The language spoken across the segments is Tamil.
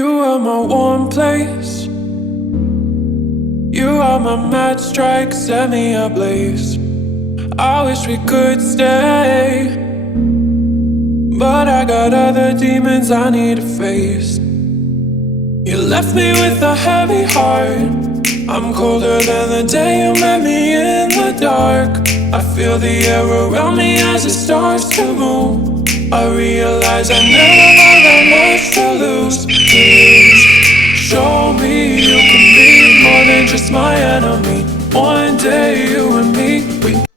You are my warm place. You are my mad strike, set me ablaze. I wish we could stay, but I got other demons I need to face. You left me with a heavy heart. I'm colder than the day you met me in the dark. I feel the air around me as it starts to move. I realize I never have that much to lose. Please show me you can be more than just my enemy. One day you and me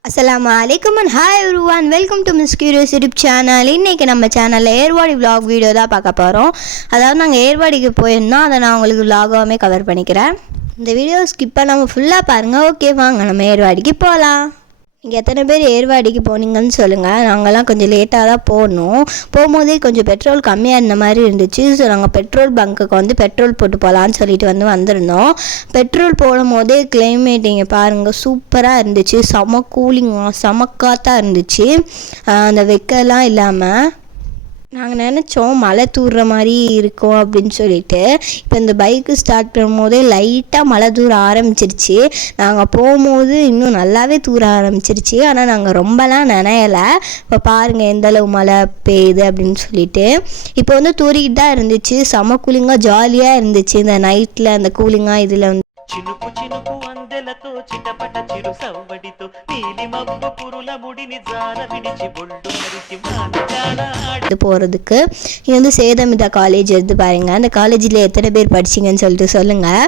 Assalamu alaikum and hi everyone, welcome to Miss Curious YouTube channel. இன்னைக்கு நம்ம சேனல்ல ஏர்வாடி vlog வீடியோ தான் பார்க்க போறோம். அதாவது நாங்க ஏர்வாடிக்கு போயிருந்தோம், அதை நான் உங்களுக்கு vlog-ஆவே கவர் பண்ணிக்கிறேன். இந்த வீடியோ ஸ்கிப் பண்ணாம ஃபுல்லா பாருங்க. ஓகே, வாங்க நம்ம ஏர்வாடிக்கு போகலாம். நீங்கள் எத்தனை பேர் ஏர்வாடிக்கு போனீங்கன்னு சொல்லுங்கள். நாங்கள்லாம் கொஞ்சம் லேட்டாக தான் போனோம். போகும்போதே கொஞ்சம் பெட்ரோல் கம்மியாக இருந்த மாதிரி இருந்துச்சு. ஸோ நாங்கள் பெட்ரோல் பங்க்குக்கு வந்து பெட்ரோல் போட்டு போகலான்னு சொல்லிட்டு வந்திருந்தோம். பெட்ரோல் போடும் போதே கிளைமேட் இங்கே பாருங்கள் சூப்பராக இருந்துச்சு. செம கூலிங்காக செம காற்றாக இருந்துச்சு, அந்த வெக்கெல்லாம் இல்லாமல். நாங்கள் நினச்சோம் மழை தூர்ற மாதிரி இருக்கும் அப்படின்னு சொல்லிட்டு. இப்போ இந்த பைக்கு ஸ்டார்ட் பண்ணும்போதே லைட்டாக மழை தூர ஆரம்பிச்சிருச்சு. நாங்கள் போகும்போது இன்னும் நல்லாவே தூர ஆரம்பிச்சிருச்சு. ஆனால் நாங்கள் ரொம்பலாம் நனையலை. இப்போ பாருங்கள் எந்தளவு மழை பெய்யுது அப்படின்னு சொல்லிட்டு. இப்போ வந்து தூரிக்கிட்டு தான் இருந்துச்சு. செம கூலிங்காக ஜாலியாக இருந்துச்சு இந்த நைட்டில். அந்த கூலிங்காக இதில் வந்து చినుకు చినుకు అందెలతో చిటపట చిరు సవ్వడితో నీలి మబ్బు పురుల ముడిని జార విడిచి బొళ్ళు మరిచి మానగాడ போகிறதுக்கு இது வந்து சேதமிதா காலேஜ் எடுத்து பாருங்கள். அந்த காலேஜில் எத்தனை பேர் படிச்சிங்கன்னு சொல்லிட்டு சொல்லுங்கள்.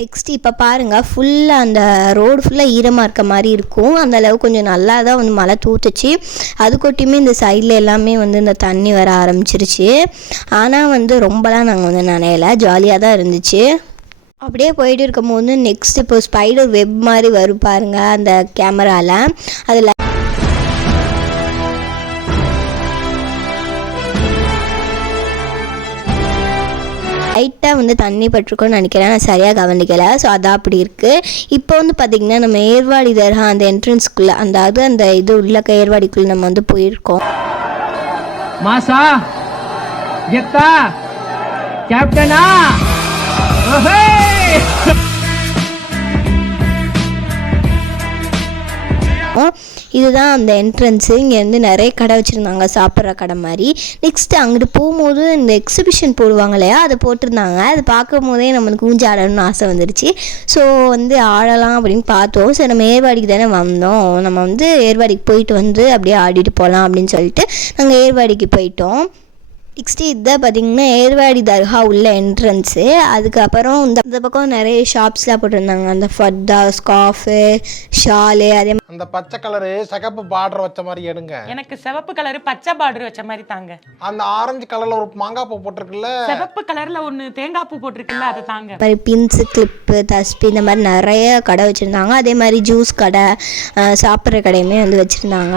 நெக்ஸ்ட் இப்போ பாருங்கள், ஃபுல்லாக அந்த ரோடு ஃபுல்லாக ஈரமாக இருக்க மாதிரி இருக்கும். அந்தளவு கொஞ்சம் நல்லா தான் வந்து மழை தூத்துச்சு. அது கொட்டியுமே இந்த சைடில் எல்லாமே வந்து இந்த தண்ணி வர ஆரம்பிச்சிருச்சு. ஆனால் வந்து ரொம்பலாம் நாங்கள் வந்து நனையலை, ஜாலியாக தான் இருந்துச்சு. அப்படியே போயிட்டு இருக்கும்போது நெக்ஸ்ட் இப்போ ஸ்பைடர் வெப் மாதிரி வரும் பாருங்கள் அந்த கேமராவில். அதில் லைட்டாக வந்து தண்ணி பட்டிருக்கோன்னு நினைக்கிறேன், நான் சரியாக கவனிக்கலை. ஸோ அதான் அப்படி இருக்குது. இப்போ வந்து பார்த்திங்கன்னா நம்ம ஏர்வாடி தர்கா அந்த என்ட்ரன்ஸ்குள்ளே, அதாவது அந்த இது உள்ள ஏர்வாடிக்குள்ளே நம்ம வந்து போயிருக்கோம். மாசா கெத்தா கேப்டனா இதுதான் அந்த என்ட்ரன்ஸு. இங்கே வந்து நிறைய கடை வச்சுருந்தாங்க, சாப்பிட்ற கடை மாதிரி. நெக்ஸ்ட்டு அங்கிட்டு போகும்போது இந்த எக்ஸிபிஷன் போடுவாங்க இல்லையா, அதை போட்டிருந்தாங்க. அது பார்க்கும் போதே நம்மளுக்கு ஊஞ்சி ஆடணும்னு ஆசை வந்துருச்சு. ஸோ வந்து ஆடலாம் அப்படின்னு பார்த்தோம். சரி நம்ம ஏர்வாடிக்கு தானே வந்தோம், நம்ம வந்து ஏர்வாடிக்கு போயிட்டு வந்து அப்படியே ஆடிட்டு போகலாம் அப்படின்னு சொல்லிட்டு நாங்கள் ஏர்வாடிக்கு போயிட்டோம். நெக்ஸ்ட்டு இதான் பார்த்திங்கன்னா ஏர்வாடி தர்கா உள்ள என்ட்ரன்ஸு. அதுக்கப்புறம் இந்த பக்கம் நிறைய ஷாப்ஸ்லாம் போட்டிருந்தாங்க. அந்த ஃபர்தா, ஸ்கார்ஃபு, ஷாலு, அதே அந்த பச்சை கலரு சிகப்பு பார்டர் வச்ச மாதிரி எடுங்க. எனக்கு சிவப்பு கலரு பச்சை பார்டர் வச்ச மாதிரி தாங்க. அந்த ஆரஞ்சு கலர்ல ஒரு மாங்காய் பூ போட்டிருக்குல்ல, சிவப்பு கலர்ல ஒன்று தேங்காய் பூ போட்டிருக்குல்ல, அதை தாங்க. மாதிரி பின்ஸு, கிளிப்பு, தஸ்பி இந்த மாதிரி நிறைய கடை வச்சுருந்தாங்க. அதே மாதிரி ஜூஸ் கடை, சாப்பிட்ற கடையுமே வந்து வச்சுருந்தாங்க.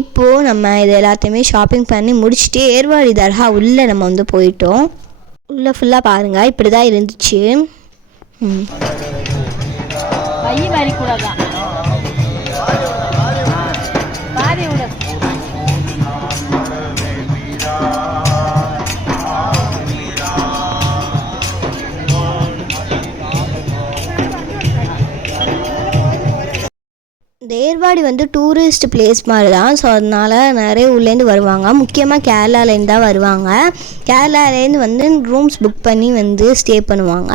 இப்போது நம்ம இது எல்லாத்தையுமே ஷாப்பிங் பண்ணி முடிச்சுட்டு ஏர்வாடி தர்கா உள்ளே நம்ம வந்து போயிட்டோம். உள்ளே ஃபுல்லாக பாருங்கள் இப்படி தான் இருந்துச்சு. இந்த ஏர்வாடி வந்து டூரிஸ்ட் பிளேஸ் மாதிரி தான். ஸோ அதனால் நிறைய ஊர்லேருந்து வருவாங்க. முக்கியமாக கேரளாலேருந்து தான் வருவாங்க. கேரளாலேருந்து வந்து ரூம்ஸ் புக் பண்ணி வந்து ஸ்டே பண்ணுவாங்க.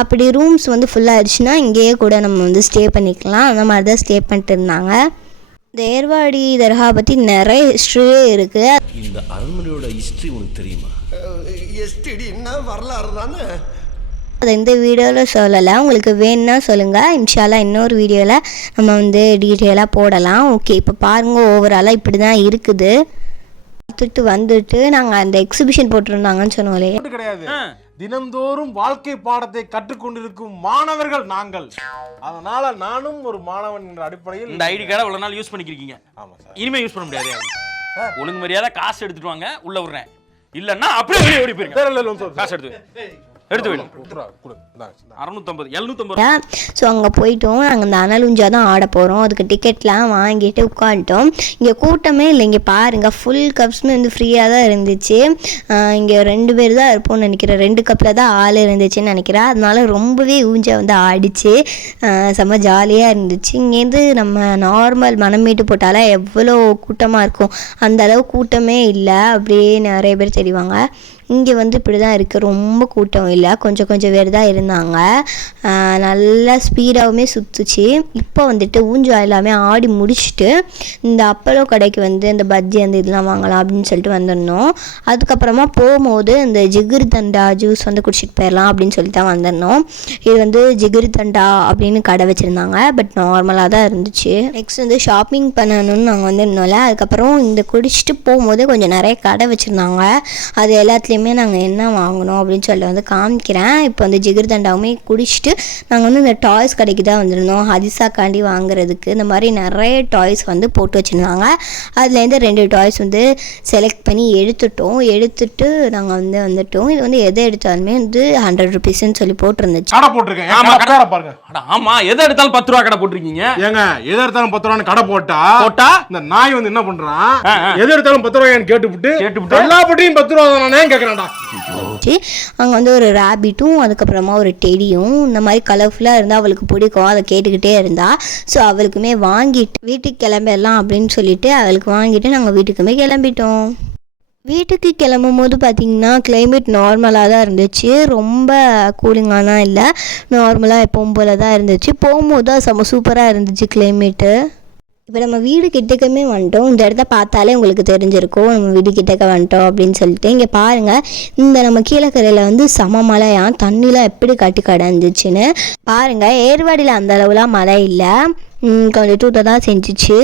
அப்படி ரூம்ஸ் வந்து ஃபுல்லாகிடுச்சுன்னா இங்கேயே கூட நம்ம வந்து ஸ்டே பண்ணிக்கலாம். அந்த மாதிரி தான் ஸ்டே பண்ணிட்டு இருந்தாங்க. இந்த ஏர்வாடி தர்கா பற்றி நிறைய ஹிஸ்ட்ரியே இருக்குது. இந்த அரண்மனையோட ஹிஸ்ட்ரி உனக்கு தெரியுமா? எஸ்டிடின்னா வரலாறு தானே. அதை இந்த வீடியோவில் சொல்லலை, உங்களுக்கு வேணுன்னா சொல்லுங்கள். இன்ஷால்லா இன்னொரு வீடியோவில் நம்ம வந்து டீட்டெயிலாக போடலாம். ஓகே, இப்போ பாருங்கள் ஓவராலாக இப்படி தான் இருக்குது. பார்த்துட்டு வந்துட்டு நாங்கள் அந்த எக்ஸிபிஷன் போட்டிருந்தாங்கன்னு சொன்னோம்லே கிடையாது. தினந்தோறும் வாழ்க்கை பாடத்தை கற்றுக்கொண்டிருக்கும் மாணவர்கள் நாங்கள். அதனால நானும் ஒரு மாணவன் என்ற அடிப்படையில் இந்த ஐடி கார்டை இவ்வளவு நாள் யூஸ் பண்ணிக்கிறீங்க. ஆமா சார். இனிமே யூஸ் பண்ண முடியாது. ஒழுங்கு மரியாதை காசு எடுத்துட்டு வாங்க, உள்ள விடுறேன். இல்லன்னா அப்படியே வெளியே ஓடி போயிருங்க. காசு எடுத்து எடுத்து விடு. கொடுத்துடா, கொடு. இந்தா, இந்தா. 650 750. ஸோ அங்கே போயிட்டோம். நாங்கள் இந்த அனலுஞ்சா தான் ஆட போகிறோம். அதுக்கு டிக்கெட்லாம் வாங்கிட்டு உட்காந்துட்டோம். இங்கே கூட்டமே இல்லை. இங்கே பாருங்கள், ஃபுல் கப்ஸுமே வந்து ஃப்ரீயாக தான் இருந்துச்சு. இங்கே 2 பேர் தான் இருப்போம்னு நினைக்கிறேன். 2 கப்பில் தான் ஆள் இருந்துச்சுன்னு நினைக்கிறேன். அதனால ரொம்பவே ஊஞ்சா வந்து ஆடிச்சு. செம்ம ஜாலியாக இருந்துச்சு. இங்கேருந்து நம்ம நார்மல் மனமீட்டு போட்டாலே எவ்வளோ கூட்டமாக இருக்கும், அந்த அளவு கூட்டமே இல்லை. அப்படியே நிறைய பேர் தெரிவாங்க. இங்கே வந்து இப்படி தான் இருக்குது, ரொம்ப கூட்டம் இல்லை, கொஞ்சம் பேர் தான் இருந்தாங்க. நல்லா ஸ்பீடாகவுமே சுற்றுச்சு. இப்போ வந்துட்டு ஊஞ்சா எல்லாமே ஆடி முடிச்சுட்டு இந்த அப்பளோ கடைக்கு வந்து இந்த பஜ்ஜி அந்த இதெல்லாம் வாங்கலாம் அப்படின்னு சொல்லிட்டு வந்துடணும். அதுக்கப்புறமா போகும்போது இந்த ஜிகிர் தண்டா ஜூஸ் வந்து குடிச்சிட்டு போயிடலாம் அப்படின்னு சொல்லி தான் வந்துடணும். இது வந்து ஜிகிர் தண்டா அப்படின்னு கடை வச்சுருந்தாங்க, பட் நார்மலாக தான் இருந்துச்சு. நெக்ஸ்ட் வந்து ஷாப்பிங் பண்ணணும்னு நாங்கள் வந்துருந்தோம்ல, அதுக்கப்புறம் இந்த குடிச்சிட்டு போகும்போது கொஞ்சம் நிறைய கடை வச்சுருந்தாங்க. அது எல்லாத்துலேயுமே நாங்கள் என்ன வாங்கணும் அப்படின்னு சொல்லி வந்து காமிக்கிறேன். இப்போ வந்து ஜிகிர் தண்டாவுமே குடிச்சிட்டு நாங்கள் வந்து இந்த டாய்ஸ் கடைக்கு தான் வந்திருந்தோம், ஹதிசாக்காண்டி வாங்குறதுக்கு. இந்த மாதிரி நிறைய டாய்ஸ் வந்து போட்டு வச்சுருந்தாங்க. அதுலேருந்து 2 டாய்ஸ் வந்து செலக்ட் பண்ணி எடுத்துட்டு நாங்கள் வந்து வந்துட்டோம். இது வந்து எதை எடுத்தாலுமே வந்து 100 ருபீஸ்ன்னு சொல்லி போட்டிருந்துச்சு. கடை போட்டிருக்கேன். ஆமா, கடை பாருங்க. அட ஆமா, எதை எடுத்தாலும் 10 ரூபா கடை போட்டிருக்கீங்க. ஏங்க, எதை எடுத்தாலும் 10 ரூபான்னு கடை போட்டா இந்த நாய் வந்து என்ன பண்றான், எதை எடுத்தாலும் 10 ரூபாய்னு கேட்டுவிட்டு எல்லா பட்டியும் 10 ரூபா தானே கேட்கறான்டா. அங்கே வந்து ஒரு ரேபிட்டும் அதுக்கப்புறமா ஒரு டெடியும் இந்த மாதிரி கலர்ஃபுல்லாக இருந்தால் அவளுக்கு பிடிக்கும், அதை கேட்டுக்கிட்டே இருந்தா. ஸோ அவளுக்குமே வாங்கிட்டு வீட்டுக்கு கிளம்பிடலாம் அப்படின்னு சொல்லிட்டு அவளுக்கு வாங்கிட்டு நாங்கள் வீட்டுக்குமே கிளம்பிட்டோம். வீட்டுக்கு கிளம்பும் போது பார்த்திங்கன்னா கிளைமேட் நார்மலாக தான் இருந்துச்சு, ரொம்ப கூலிங்காலாம் இல்லை, நார்மலாக எப்பவும் போல தான் இருந்துச்சு. போகும்போது தான் செம்ம சூப்பராக இருந்துச்சு கிளைமேட்டு. இப்போ நம்ம வீடு கிட்டக்கமே வந்துட்டோம். இந்த இடத்த பார்த்தாலே உங்களுக்கு தெரிஞ்சிருக்கும் நம்ம வீடு கிட்டக்க வந்துட்டோம் அப்படின்னு சொல்லிட்டு. இங்கே பாருங்கள், இந்த நம்ம கீழக்கரையில் வந்து செம மழையாக தண்ணிலாம் எப்படி கட்டி கடந்துச்சுன்னு பாருங்கள். ஏர்வாடியில் அந்த அளவுலாம் மழை இல்லை, கொஞ்சம் தூத்த தான் செஞ்சிச்சு.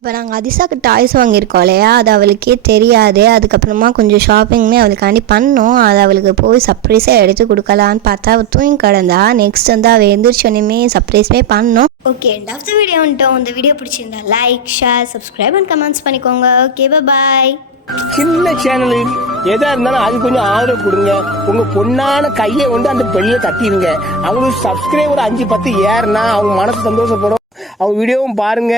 இப்போ நாங்கள் அதிசாக்கு டாய்ஸ் வாங்கியிருக்கோம் இல்லையா, அது அவளுக்கே தெரியாது. அதுக்கப்புறமா கொஞ்சம் ஷாப்பிங்னே அவளுக்காண்டி பண்ணோம். அது அவளுக்கு போய் சர்ப்ரைஸாக எடுத்து கொடுக்கலான்னு பார்த்தா அவள் தூங்கி கிடந்தா. நெக்ஸ்ட் வந்து அவள் எந்திரிச்சோன்னே சர்ப்ரைஸுமே பண்ணோம். Okay, end of the video வந்துட்டோம். இந்த வீடியோ பிடிச்சிருந்தா like, share, subscribe and comments பண்ணிக்கோங்க. Okay, bye. சின்ன சேனல் எதா இருந்தாலும் அது கொஞ்சம் ஆதரவு கொடுங்க. உங்க பொண்ணான கையை கொண்டு அந்த பெல்ல தட்டிடுங்க. அவங்களுக்கு சப்ஸ்கிரைபர் 5-10 ஏறுனா அவங்க மனசு சந்தோஷப்படும். அவங்க வீடியோவும் பாருங்க.